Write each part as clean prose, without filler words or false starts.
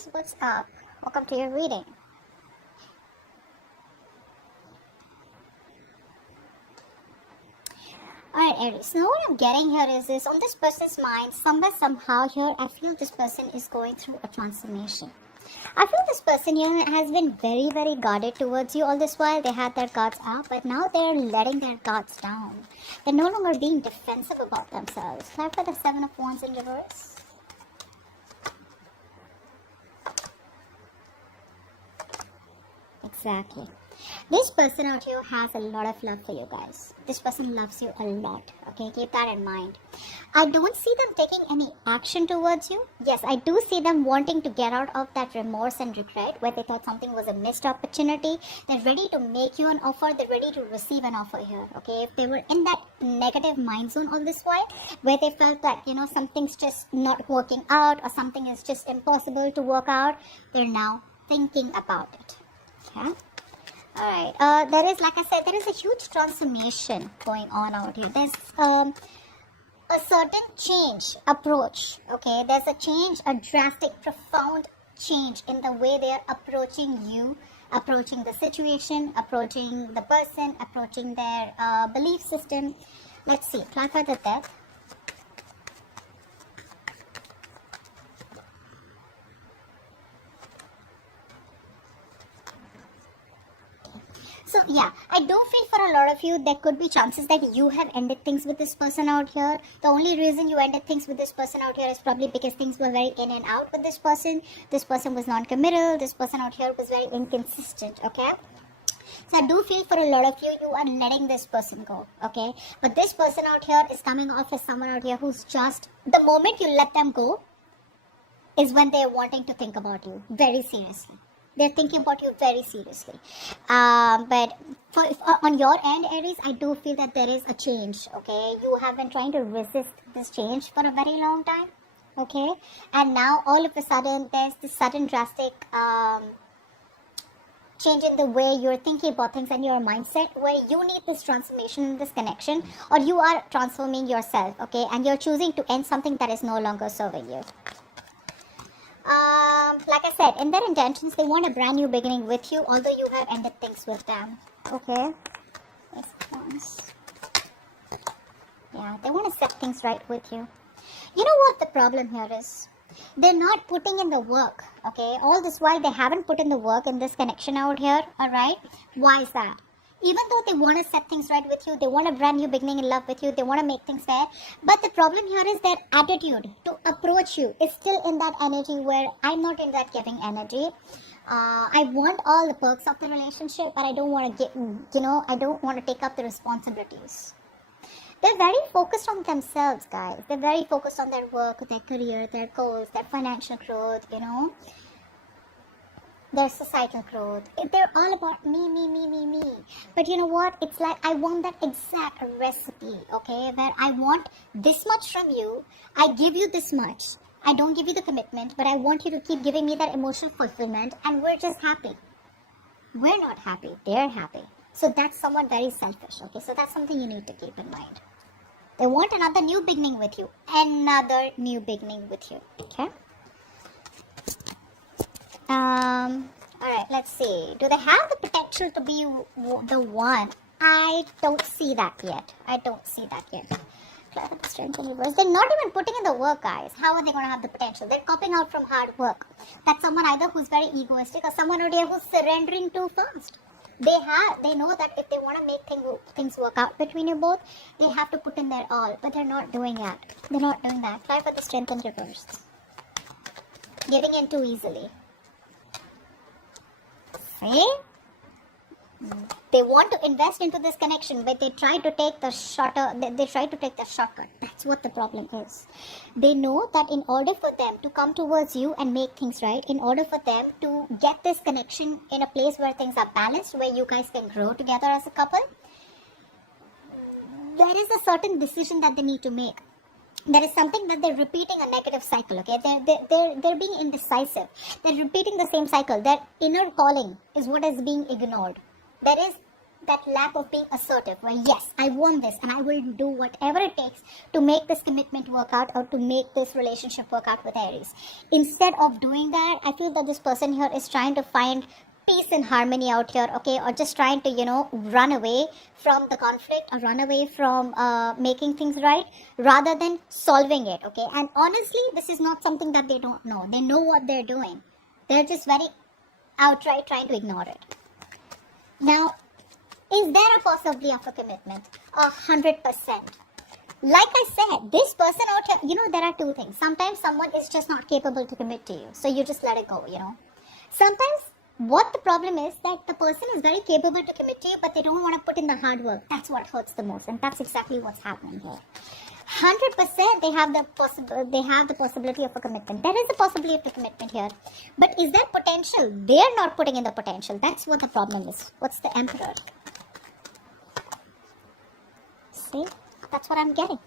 Aries, what's up? Welcome to your reading. Alright, Aries. So what I'm getting here is this, on this person's mind, somewhere, somehow here, I feel this person is going through a transformation. I feel this person here has been very, very guarded towards you all this while. They had their guards up, but now they're letting their guards down. They're no longer being defensive about themselves. Clarify the Seven of Wands in reverse. Exactly. This person out here has a lot of love for you guys. This person loves you a lot. Okay, keep that in mind. I don't see them taking any action towards you. Yes, I do see them wanting to get out of that remorse and regret where they thought something was a missed opportunity. They're ready to make you an offer. They're ready to receive an offer here. Okay, if they were in that negative mind zone all this while where they felt that, you know, something's just not working out or something is just impossible to work out, they're now thinking about it. Okay. Alright, there is, like I said, there is a huge transformation going on out here. There's a certain change, approach, okay? There's a change, a drastic, profound change in the way they are approaching you, approaching the situation, approaching the person, approaching their belief system. Let's see, clarify the depth. So yeah, I do feel for a lot of you, there could be chances that you have ended things with this person out here. The only reason you ended things with this person out here is probably because things were very in and out with this person. This person was non-committal. This person out here was very inconsistent, okay? So I do feel for a lot of you, you are letting this person go, okay? But this person out here is coming off as someone out here who's just, the moment you let them go is when they're wanting to think about you very seriously. They're thinking about you very seriously. But on your end, Aries, I do feel that there is a change, okay? You have been trying to resist this change for a very long time, okay? And now, all of a sudden, there's this sudden drastic change in the way you're thinking about things and your mindset where you need this transformation, this connection, or you are transforming yourself, okay? And you're choosing to end something that is no longer serving you. Like I said, in their intentions, they want a brand new beginning with you, although you have ended things with them. Okay. Yeah, they want to set things right with you. You know what the problem here is? They're not putting in the work, okay? All this while, they haven't put in the work in this connection out here, alright? Why is that? Even though they want to set things right with you, they want a brand new beginning in love with you, they want to make things fair, but the problem here is their attitude to approach you is still in that energy where I'm not in that giving energy. I want all the perks of the relationship, but I don't want to get, I don't want to take up the responsibilities. They're very focused on themselves, guys. They're very focused on their work, their career, their goals, their financial growth, their societal growth. They're all about me. But you know what? It's like I want that exact recipe, okay? Where I want this much from you. I give you this much. I don't give you the commitment, but I want you to keep giving me that emotional fulfillment, and we're just happy. We're not happy. They're happy. So that's somewhat very selfish, okay? So that's something you need to keep in mind. They want another new beginning with you. Another new beginning with you, okay? Alright, let's see. Do they have the potential to be the one? I don't see that yet. They're not even putting in the work, guys. How are they going to have the potential? They're copping out from hard work. That's someone either who's very egoistic or someone out here who's surrendering too fast. They know that if they want to make things work out between you both, they have to put in their all. But they're not doing that. Try for the strength in reverse. Giving in too easily. See? They want to invest into this connection, but they try to take the shortcut. That's what the problem is. They know that in order for them to come towards you and make things right, in order for them to get this connection in a place where things are balanced, where you guys can grow together as a couple, there is a certain decision that they need to make. There is something that they're repeating a negative cycle, okay? They're being indecisive. They're repeating the same cycle. Their inner calling is what is being ignored. There is that lack of being assertive, where yes, I want this and I will do whatever it takes to make this commitment work out or to make this relationship work out with Aries. Instead of doing that, I feel that this person here is trying to find peace and harmony out here, okay, or just trying to run away from the conflict or run away from making things right rather than solving it, okay. And honestly, this is not something that they don't know. They know what they're doing. They're just very outright trying to ignore it. Now, is there a possibility of a commitment? 100%. Like I said, this person out here, there are two things. Sometimes someone is just not capable to commit to you, so you just let it go, Sometimes what the problem is that the person is very capable to commit to you, but they don't want to put in the hard work. That's what hurts the most, and that's exactly what's happening here. 100% they have the possibility of a commitment. There is a possibility of a commitment here, but is there potential? They're not putting in the potential. That's what the problem is. What's the Emperor? See, that's what I'm getting.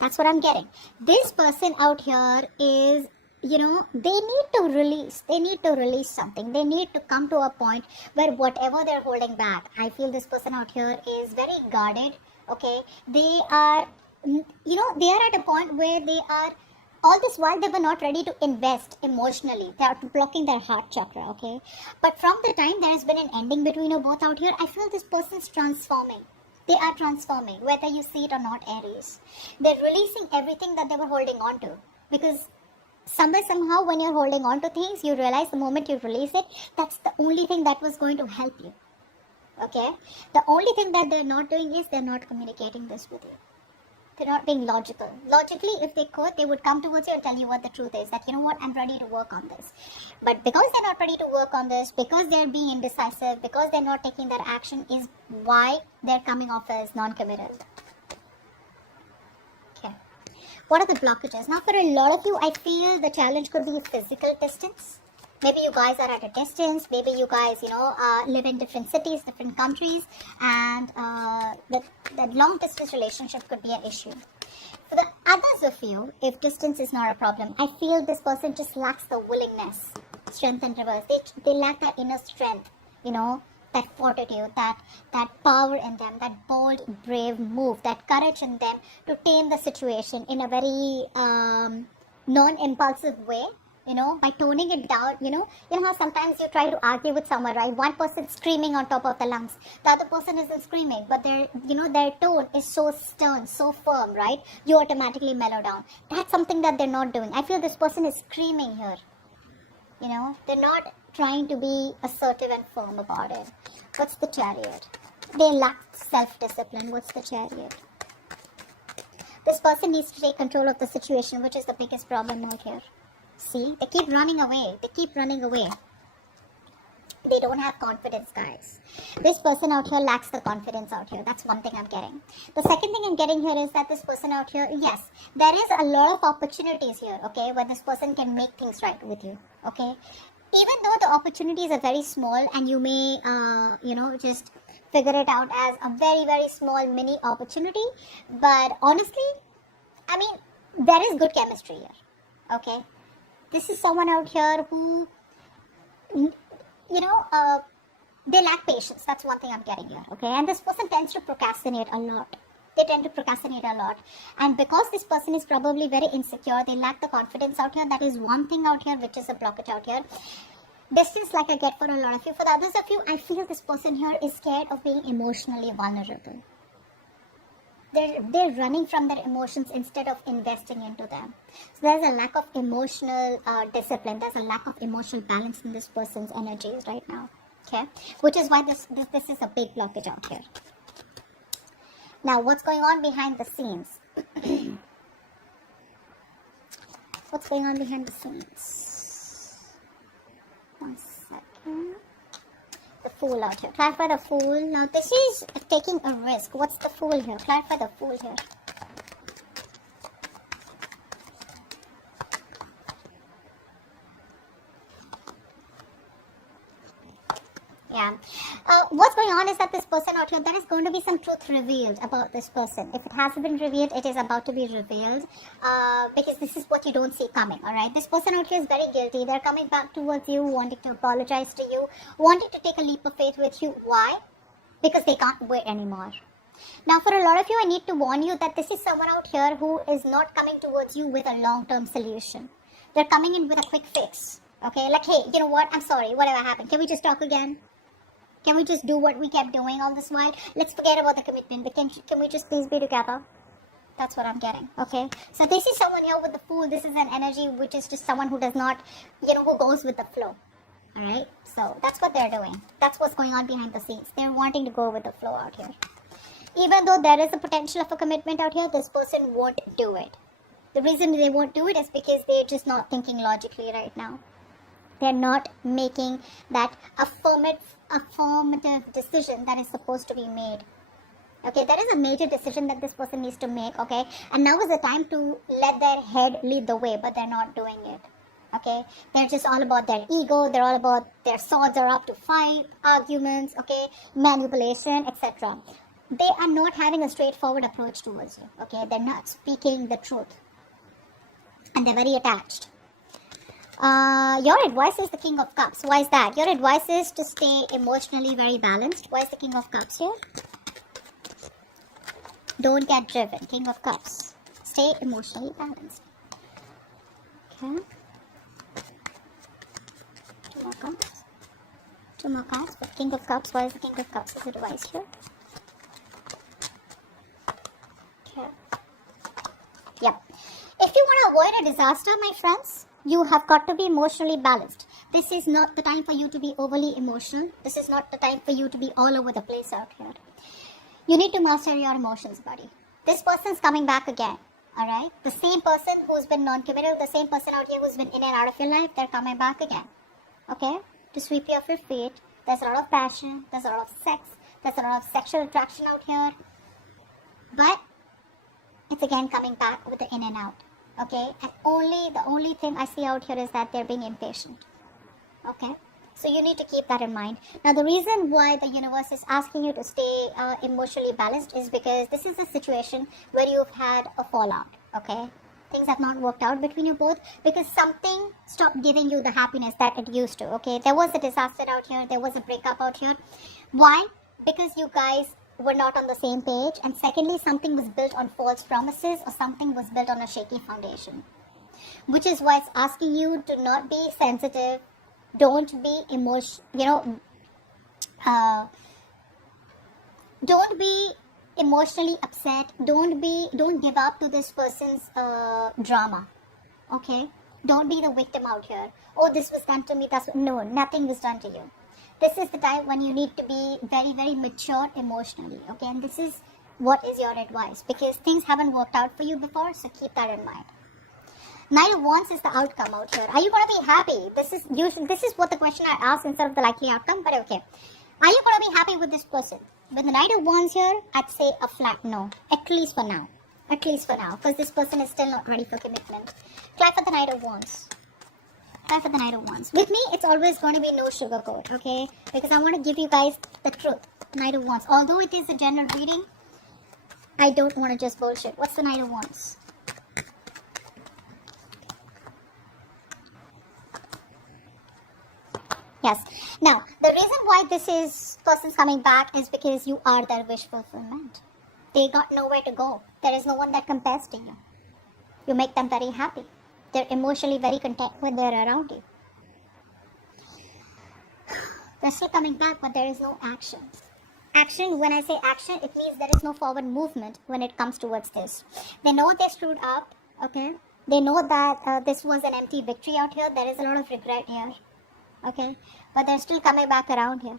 That's what I'm getting. This person out here is, they need to release. They need to release something. They need to come to a point where whatever they're holding back, I feel this person out here is very guarded, okay? They are, they are at a point where they are, all this while they were not ready to invest emotionally. They are blocking their heart chakra, okay? But from the time there has been an ending between you both out here, I feel this person's transforming. They are transforming, whether you see it or not, Aries. They're releasing everything that they were holding on to. Because somehow when you're holding on to things, you realize the moment you release it, that's the only thing that was going to help you. Okay? The only thing that they're not doing is they're not communicating this with you. They're not being logical. Logically, if they could, they would come towards you and tell you what the truth is. That, I'm ready to work on this. But because they're not ready to work on this, because they're being indecisive, because they're not taking that action, is why they're coming off as non-committal. Okay. What are the blockages? Now, for a lot of you, I feel the challenge could be physical distance. Maybe you guys are at a distance. Maybe you guys, live in different cities, different countries, and that long-distance relationship could be an issue. For the others of you, if distance is not a problem, I feel this person just lacks the willingness, strength and reverse. They lack that inner strength, that fortitude, that power in them, that bold, brave move, that courage in them to tame the situation in a very non-impulsive way. By toning it down, how sometimes you try to argue with someone, right? One person's screaming on top of the lungs. The other person isn't screaming, but their tone is so stern, so firm, right? You automatically mellow down. That's something that they're not doing. I feel this person is screaming here. They're not trying to be assertive and firm about it. What's the Chariot? They lack self-discipline. What's the Chariot? This person needs to take control of the situation, which is the biggest problem out here. See, they keep running away. They keep running away. They don't have confidence, guys. This person out here lacks the confidence out here. That's one thing I'm getting. The second thing I'm getting here is that this person out here, yes, there is a lot of opportunities here, okay, where this person can make things right with you, okay? Even though the opportunities are very small and you may, just figure it out as a very, very small mini opportunity. But honestly, there is good chemistry here, okay? This is someone out here who, they lack patience. That's one thing I'm getting here, okay? And this person tends to procrastinate a lot. They tend to procrastinate a lot. And because this person is probably very insecure, they lack the confidence out here. That is one thing out here, which is a blockage out here. Distance, like I get for a lot of you. For the others of you, I feel this person here is scared of being emotionally vulnerable. They're running from their emotions instead of investing into them. So there's a lack of emotional discipline. There's a lack of emotional balance in this person's energies right now. Okay, which is why this is a big blockage out here. Now, what's going on behind the scenes? What's going on behind the scenes? 1 second. The Fool out here. Clarify the Fool. Now, this is taking a risk. What's the Fool here? Clarify the Fool here. Yeah. What's going on is that this person out here, there is going to be some truth revealed about this person. If it hasn't been revealed, it is about to be revealed because this is what you don't see coming, alright? This person out here is very guilty. They're coming back towards you, wanting to apologize to you, wanting to take a leap of faith with you. Why? because they can't wait anymore. Now, for a lot of you, I need to warn you that this is someone out here who is not coming towards you with a long-term solution. They're coming in with a quick fix. Okay, like, hey, you know what? I'm sorry. Whatever happened. Can we just talk again? Can we just do what we kept doing all this while? Let's forget about the commitment. But can we just please be together? That's what I'm getting. Okay. So this is someone here with the Fool. This is an energy which is just someone who does not, who goes with the flow. Alright. So that's what they're doing. That's what's going on behind the scenes. They're wanting to go with the flow out here. Even though there is a potential of a commitment out here, this person won't do it. The reason they won't do it is because they're just not thinking logically right now. They're not making that affirmative decision that is supposed to be made. Okay, there is a major decision that this person needs to make, okay? And now is the time to let their head lead the way, but they're not doing it. Okay, they're just all about their ego, they're all about their swords are up to fight, arguments, okay, manipulation, etc. They are not having a straightforward approach towards you, okay? They're not speaking the truth. And they're very attached. Your advice is the King of Cups. Why is that? Your advice is to stay emotionally very balanced. Why is the King of Cups here? Don't get driven. King of Cups. Stay emotionally balanced. Okay. Two more cards. Two more cards. But King of Cups. Why is the King of Cups' advice here? Okay. Yep. If you want to avoid a disaster, my friends, you have got to be emotionally balanced. This is not the time for you to be overly emotional. This is not the time for you to be all over the place out here. You need to master your emotions, buddy. This person's coming back again. Alright? The same person who's been non-committal, the same person out here who's been in and out of your life, they're coming back again. Okay? To sweep you off your feet. There's a lot of passion. There's a lot of sex. There's a lot of sexual attraction out here. But it's again coming back with the in and out. Okay? And the only thing I see out here is that they're being impatient. Okay? So you need to keep that in mind. Now, the reason why the universe is asking you to stay emotionally balanced is because this is a situation where you've had a fallout. Okay? Things have not worked out between you both because something stopped giving you the happiness that it used to. Okay? There was a disaster out here. There was a breakup out here. Why? Because you guys were not on the same page, and secondly, something was built on false promises or something was built on a shaky foundation, which is why it's asking you to not be sensitive, don't be don't be emotionally upset, don't give up to this person's drama. Okay, don't be the victim out here. Oh, this was done to me. No, nothing was done to you. This is the time when you need to be very, very mature emotionally, okay? And this is what is your advice, because things haven't worked out for you before, so keep that in mind. Knight of Wands is the outcome out here. Are you going to be happy? This is what the question I asked instead of the likely outcome, but okay. Are you going to be happy with this person? With the Knight of Wands here, I'd say a flat no, at least for now. At least for now, because this person is still not ready for commitment. Clap for the Knight of Wands. For the Knight of Wands. With me, it's always going to be no sugarcoat, okay? Because I want to give you guys the truth. Knight of Wands. Although it is a general reading, I don't want to just bullshit. What's the Knight of Wands? Yes. Now, the reason why person's coming back is because you are their wish fulfillment. They got nowhere to go. There is no one that compares to you. You make them very happy. They're emotionally very content when they're around you. They're still coming back, but there is no action. Action, when I say action, it means there is no forward movement when it comes towards this. They know they screwed up, okay? They know that this was an empty victory out here. There is a lot of regret here, okay? But they're still coming back around here.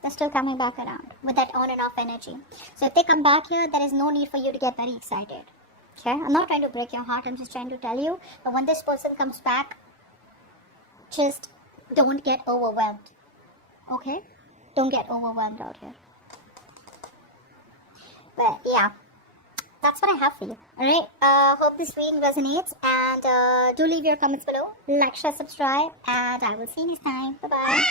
They're still coming back around with that on and off energy. So if they come back here, there is no need for you to get very excited. Okay, I'm not trying to break your heart, I'm just trying to tell you that when this person comes back, just don't get overwhelmed. Okay? Don't get overwhelmed out here. But yeah, that's what I have for you. Alright, hope this reading resonates, and do leave your comments below, like, share, subscribe, and I will see you next time. Bye-bye.